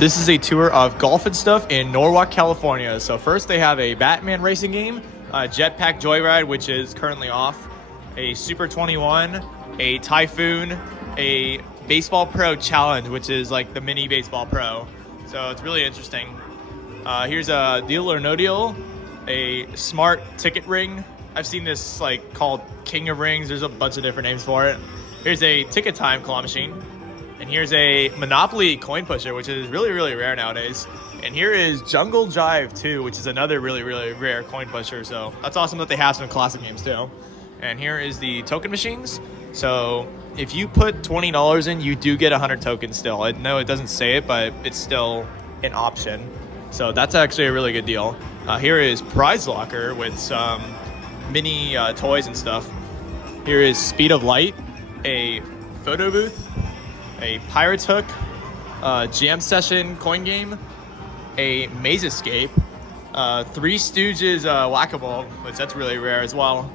This is a tour of Golf and Stuff in Norwalk, California. So first they have a Batman racing game, a Jetpack Joyride, which is currently off, a Super 21, a Typhoon, a Baseball Pro Challenge, which is like the mini Baseball Pro. So it's really interesting. Here's a Deal or No Deal, a smart ticket ring. I've seen this like called King of Rings. There's a bunch of different names for it. Here's a Ticket Time claw machine. And here's a Monopoly coin pusher, which is really, really rare nowadays. And here is Jungle Jive 2, which is another really, really rare coin pusher. So that's awesome that they have some classic games too. And here is the token machines. So if you put $20 in, you do get 100 tokens still. I know it doesn't say it, but it's still an option. So that's actually a really good deal. Here is Prize Locker with some mini toys and stuff. Here is Speed of Light, a photo booth, a Pirate's Hook, Jam Session coin game, a Maze Escape, Three Stooges Whack-A-Mole, which that's really rare as well,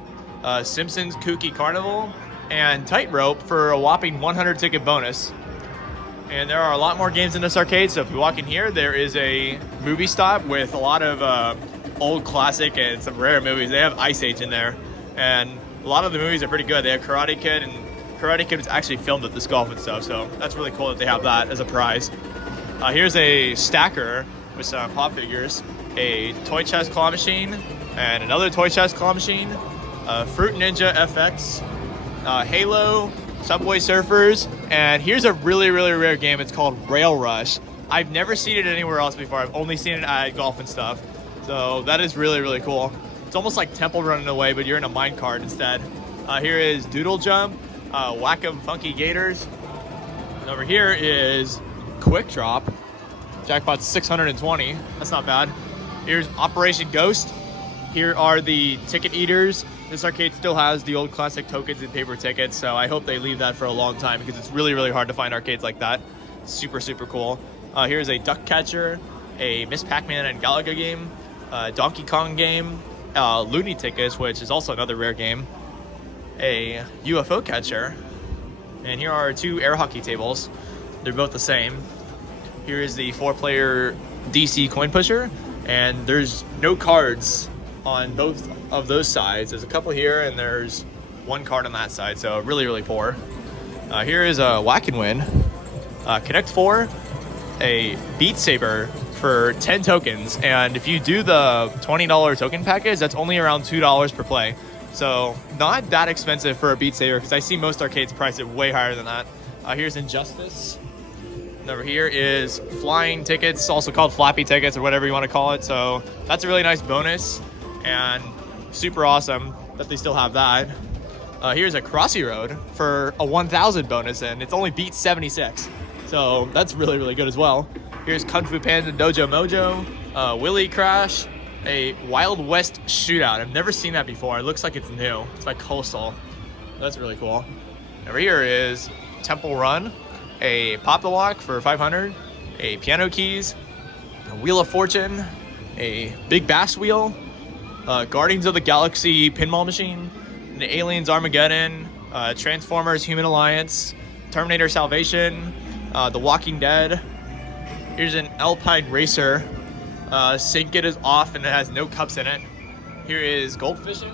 Simpsons Kooky Carnival, and Tightrope for a whopping 100 ticket bonus. And there are a lot more games in this arcade, so if you walk in here, there is a movie stop with a lot of old classic and some rare movies. They have Ice Age in there, and a lot of the movies are pretty good. They have Karate Kid, and Karate Kid was actually filmed at this Golf and Stuff, so that's really cool that they have that as a prize. Here's a stacker with some pop figures, a toy chest claw machine, and another toy chest claw machine, Fruit Ninja FX, Halo, Subway Surfers, and here's a really, really rare game. It's called Rail Rush. I've never seen it anywhere else before. I've only seen it at Golf and Stuff, so that is really, really cool. It's almost like Temple Run away, but you're in a minecart instead. Here is Doodle Jump, Whack-'em Funky Gators. And over here is Quick Drop. Jackpot's 620. That's not bad. Here's Operation Ghost. Here are the Ticket Eaters. This arcade still has the old classic tokens and paper tickets, so I hope they leave that for a long time because it's really, really hard to find arcades like that. Super, super cool. Here's a Duck Catcher, a Miss Pac-Man and Galaga game, Donkey Kong game, Looney Tickets, which is also another rare game, a UFO catcher, and here are two air hockey tables. They're both the same. Here is the 4-player DC coin pusher, and there's no cards on both of those sides. There's a couple here, and there's one card on that side, so really, really poor. Here is a Whack and Win, Connect 4, a Beat Saber for 10 tokens, and if you do the $20 token package, that's only around $2 per play. So not that expensive for a Beat Saber, because I see most arcades price it way higher than that. Here's Injustice. And over here is Flying Tickets, also called Flappy Tickets or whatever you want to call it. So that's a really nice bonus and super awesome that they still have that. Here's a Crossy Road for a 1,000 bonus, and it's only Beat 76. So that's really, really good as well. Here's Kung Fu Panda Dojo Mojo, Willy Crash, a Wild West Shootout. I've never seen that before. It looks like it's new. It's by Coastal. That's really cool. Over here is Temple Run, a Pop the Lock for 500, a Piano Keys, a Wheel of Fortune, a Big Bass Wheel, Guardians of the Galaxy Pinball Machine, an Aliens Armageddon, Transformers Human Alliance, Terminator Salvation, The Walking Dead. Here's an Alpine Racer. Sink It is off and it has no cups in it. Here is Gold Fishing.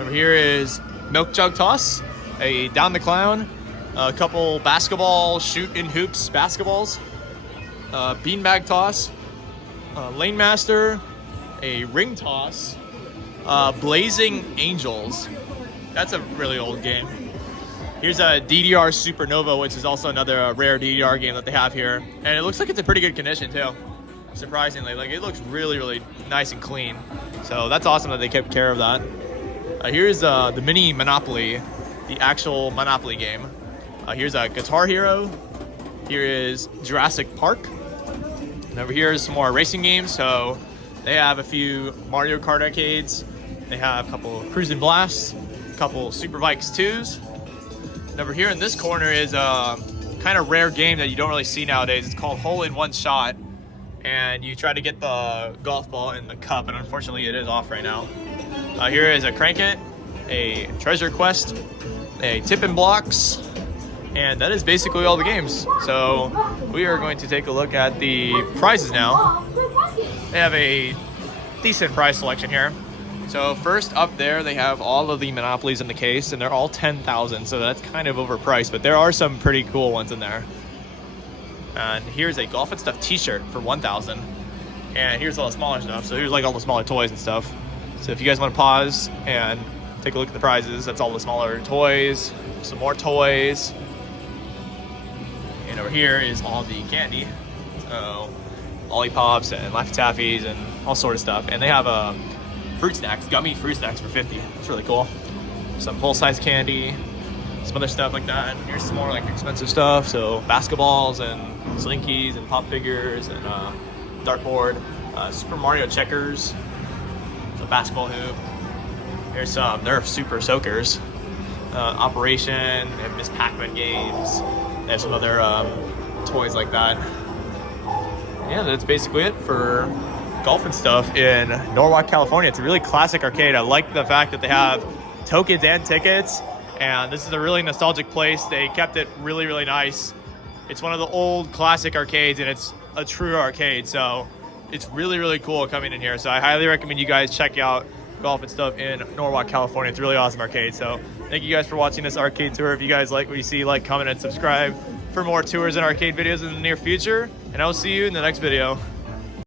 Over here is Milk Jug Toss, a Down the Clown, a couple basketball shoot in hoops basketballs, Beanbag Toss, Lane Master, a Ring Toss, Blazing Angels. That's a really old game. Here's a DDR Supernova, which is also another rare DDR game that they have here. And it looks like it's in pretty good condition too. Surprisingly, like it looks really, really nice and clean. So that's awesome that they kept care of that. Here's the mini Monopoly, the actual Monopoly game. Here's a Guitar Hero. Here is Jurassic Park. And over here is some more racing games. So they have a few Mario Kart arcades. They have a couple Cruisin' Blasts, a couple Super Bikes 2s. And over here in this corner is a kind of rare game that you don't really see nowadays. It's called Hole in One Shot. And you try to get the golf ball in the cup, and unfortunately it is off right now. Here is a Crank It, a Treasure Quest, a Tippin' Blocks, And that is basically all the games. So we are going to take a look at the prizes now. They have a decent prize selection here. So first up there, they have all of the Monopolies in the case, and they're all 10,000, so that's kind of overpriced, but there are some pretty cool ones in there. And here's a Golf and Stuff t-shirt for 1,000. And here's all the smaller stuff. So here's like all the smaller toys and stuff. So if you guys want to pause and take a look at the prizes, that's all the smaller toys, some more toys. And over here is all the candy. So lollipops and Laffy Taffies and all sort of stuff. And they have fruit snacks, gummy fruit snacks for 50. It's really cool. Some full-size candy, some other stuff like that. And here's some more like expensive stuff. So basketballs and slinkies and pop figures and dartboard, Super Mario checkers, a basketball hoop. Here's some Nerf Super Soakers, Operation, and Miss Pac-Man games. They have some other toys like that. Yeah, that's basically it for Golf and Stuff in Norwalk, California. It's a really classic arcade. I like the fact that they have tokens and tickets, and this is a really nostalgic place. They kept it really, really nice. It's one of the old classic arcades, and it's a true arcade, so it's really, really cool coming in here. So I highly recommend you guys check out Golf and Stuff in Norwalk, California. It's a really awesome arcade. So thank you guys for watching this arcade tour. If you guys like what you see, like, comment, and subscribe for more tours and arcade videos in the near future, and I will see you in the next video.